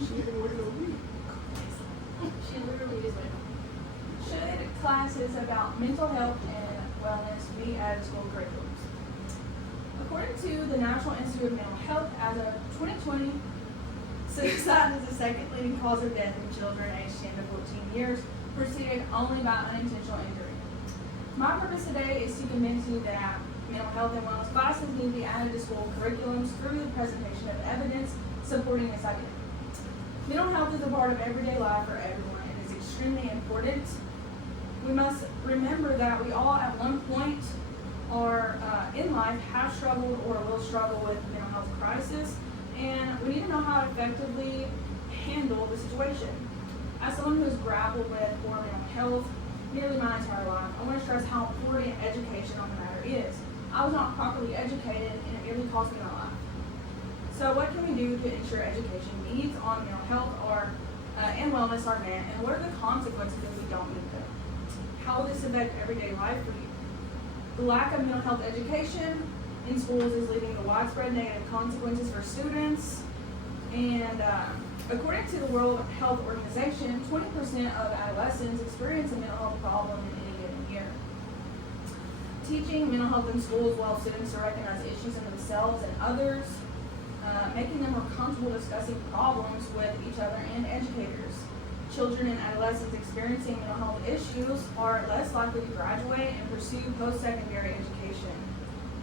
She literally is like, Should classes about mental health and wellness be added to school curriculums? According to the National Institute of Mental Health, as of 2020, suicide is the second leading cause of death in children aged 10 to 14 years, preceded only by unintentional injury. My purpose today is to convince you that mental health and wellness classes need to be added to school curriculums through the presentation of evidence supporting this idea. Mental health is a part of everyday life for everyone. It is extremely important. We must remember that we all at one point or in life have struggled or will struggle with mental health crisis, and we need to know how to effectively handle the situation. As someone who has grappled with poor mental health nearly my entire life, I want to stress how important education on the matter is. I was not properly educated, and it nearly cost me my life. So what can we do to ensure education needs on mental health and wellness are met, and what are the consequences if we don't meet them? How will this affect everyday life for you? The lack of mental health education in schools is leading to widespread negative consequences for students, and according to the World Health Organization, 20% of adolescents experience a mental health problem in any given year. Teaching mental health in schools will help students to recognize issues in themselves and others, making them more comfortable discussing problems with each other and educators. Children and adolescents experiencing mental health issues are less likely to graduate and pursue post-secondary education.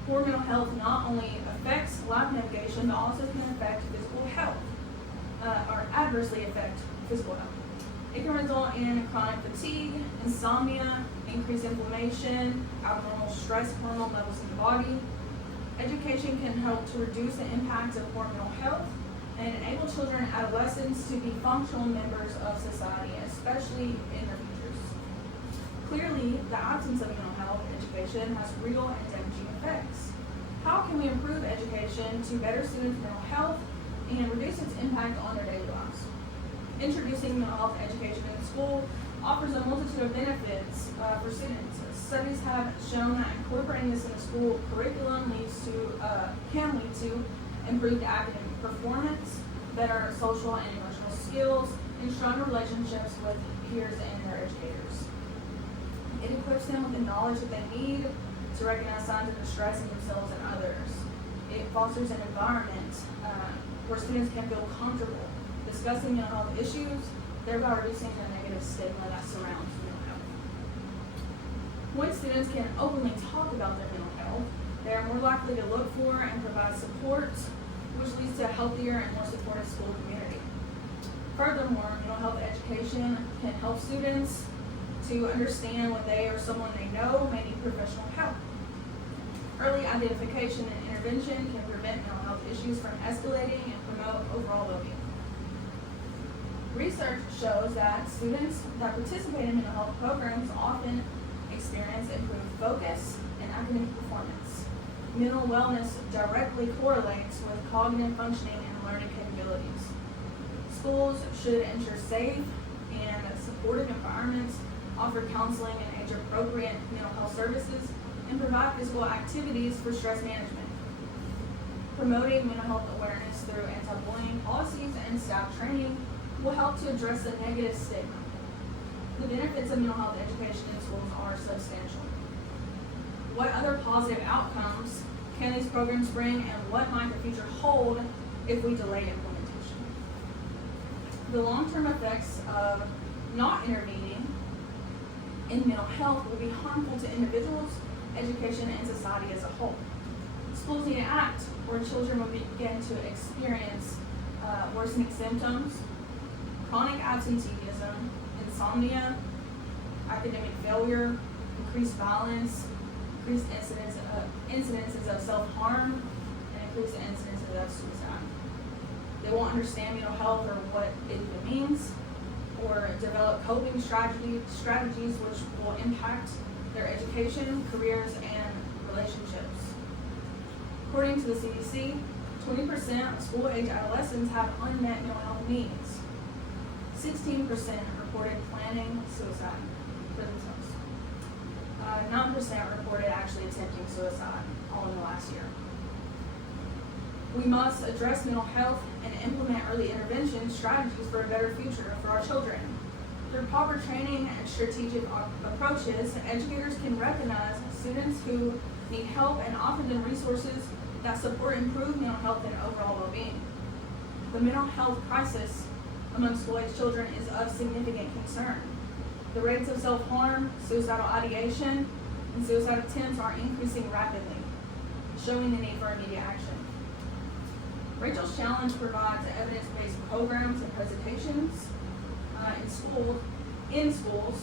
Poor mental health not only affects life navigation, but also can affect physical health, or adversely affect physical health. It can result in chronic fatigue, insomnia, increased inflammation, abnormal stress hormone levels in the body. Education can help to reduce the impacts of poor mental health and enable children and adolescents to be functional members of society, especially in their futures. Clearly, the absence of mental health education has real and damaging effects. How can we improve education to better students' mental health and reduce its impact on their daily lives? Introducing mental health education in school offers a multitude of benefits for students. Studies have shown that incorporating this in the school curriculum can lead to improved academic performance, better social and emotional skills, and stronger relationships with peers and their educators. It equips them with the knowledge that they need to recognize signs of distress in themselves and others. It fosters an environment where students can feel comfortable discussing mental health issues, thereby reducing the negative stigma that surrounds mental health. When students can openly talk about their mental health, they are more likely to look for and provide support, which leads to a healthier and more supportive school community. Furthermore, mental health education can help students to understand when they or someone they know may need professional help. Early identification and intervention can prevent mental health issues from escalating and promote overall well-being. Research shows that students that participate in mental health programs often experience improved focus and academic performance. Mental wellness directly correlates with cognitive functioning and learning capabilities. Schools should ensure safe and supportive environments, offer counseling and age-appropriate mental health services, and provide physical activities for stress management. Promoting mental health awareness through anti-bullying policies and staff training will help to address the negative stigma. The benefits of mental health education in schools are substantial. What other positive outcomes can these programs bring, and what might the future hold if we delay implementation? The long-term effects of not intervening in mental health will be harmful to individuals, education, and society as a whole. Schools need to act, or children will begin to experience worsening symptoms, chronic absenteeism, insomnia, academic failure, increased violence, increased incidences of self-harm, and increased incidences of suicide. They won't understand mental health or what it even means, or develop coping strategies which will impact their education, careers, and relationships. According to the CDC, 20% of school-age adolescents have unmet mental health needs. 16% reported planning suicide for themselves. 9% reported actually attempting suicide all in the last year. We must address mental health and implement early intervention strategies for a better future for our children. Through proper training and strategic approaches, educators can recognize students who need help and offer them resources that support improved mental health and overall well-being. The mental health crisis among school-age children is of significant concern. The rates of self-harm, suicidal ideation, and suicide attempts are increasing rapidly, showing the need for immediate action. Rachel's Challenge provides evidence-based programs and presentations in schools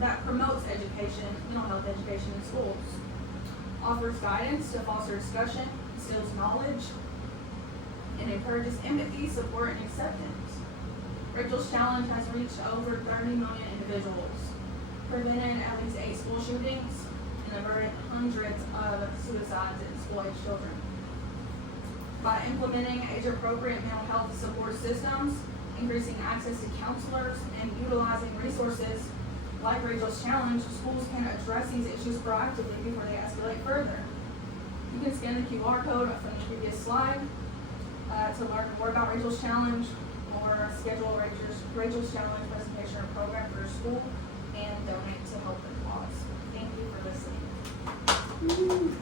that promotes education, mental health education in schools, offers guidance to foster discussion, instills knowledge, and encourages empathy, support, and acceptance. Rachel's Challenge has reached over 30 million individuals, prevented at least 8 school shootings, and averted hundreds of suicides in school-age children. By implementing age-appropriate mental health support systems, increasing access to counselors, and utilizing resources like Rachel's Challenge, schools can address these issues proactively before they escalate further. You can scan the QR code from the previous slide to learn more about Rachel's Challenge or schedule Rachel's Challenge presentation or program for your school and donate to help the cause. Thank you for listening.